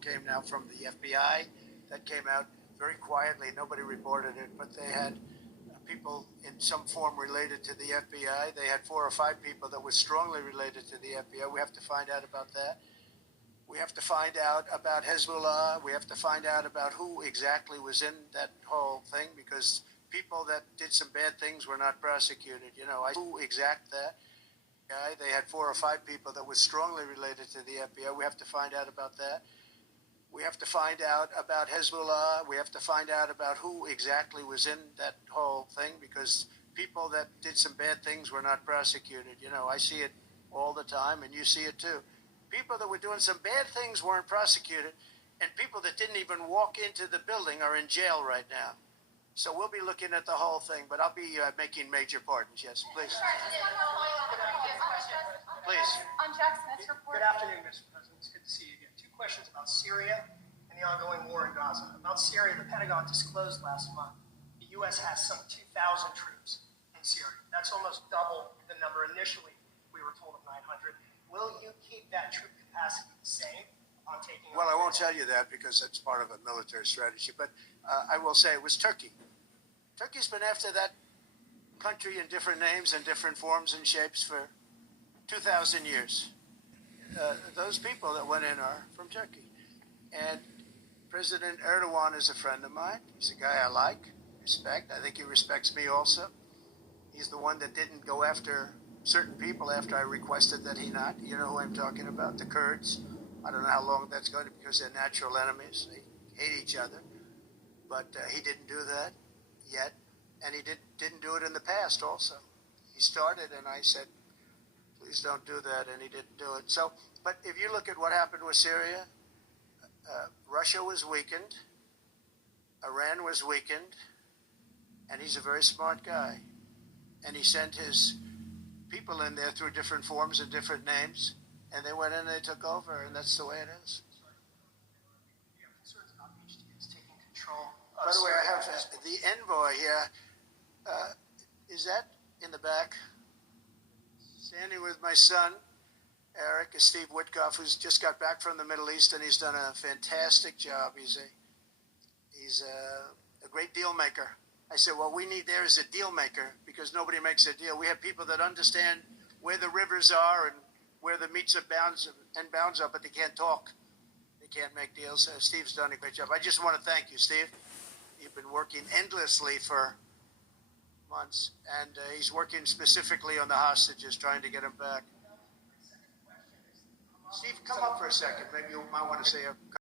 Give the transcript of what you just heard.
came now from the FBI. That came out very quietly. Nobody reported it, but they had people in some form related to the FBI. They had 4 or 5 people that were strongly related to the FBI. We have to find out about that. We have to find out about Hezbollah. We have to find out about who exactly was in that whole thing, because people that did some bad things were not prosecuted. You know, who exact that guy? They had 4 or 5 people that were strongly related to the FBI. We have to find out about that. We have to find out about Hezbollah. We have to find out about who exactly was in that whole thing, because people that did some bad things were not prosecuted. You know, I see it all the time, and you see it too. People that were doing some bad things weren't prosecuted, and people that didn't even walk into the building are in jail right now. So we'll be looking at the whole thing, but I'll be making major pardons. Yes, please. Please. On Jack Smith's report. Good afternoon, Mr. President. It's good to see you again. 2 questions about Syria and the ongoing war in Gaza. About Syria, the Pentagon disclosed last month the U.S. has some 2,000 troops in Syria. That's almost double the number initially we were told of 900. Will you keep that troop capacity the same on taking? Well, I won't tell you that because it's part of a military strategy, but I will say it was Turkey. Turkey's been after that country in different names and different forms and shapes for 2,000 years. Those people that went in are from Turkey. And President Erdogan is a friend of mine. He's a guy I like, respect. I think he respects me also. He's the one that didn't go after certain people after I requested that he not. You know who I'm talking about, the Kurds. I don't know how long that's going to be, because they're natural enemies. They hate each other. But he didn't do that yet, and he didn't do it in the past also. He started, and I said, please don't do that, and he didn't do it. So, but if you look at what happened with Syria, Russia was weakened, Iran was weakened, and he's a very smart guy. And he sent his people in there through different forms and different names, and they went in and they took over, and that's the way it is. You have concerns about HTS taking control. By the way, I have the envoy here. Is that in the back? Standing with my son, Eric, is Steve Witkoff, who's just got back from the Middle East, and he's done a fantastic job. He's a great deal maker. I said, what we need there is a deal maker, because nobody makes a deal. We have people that understand where the rivers are and where the meets and bounds are, but they can't talk. They can't make deals. Steve's done a great job. I just want to thank you, Steve. You've been working endlessly for months, and he's working specifically on the hostages, trying to get them back. Steve, come up for a second. Maybe you might want to say a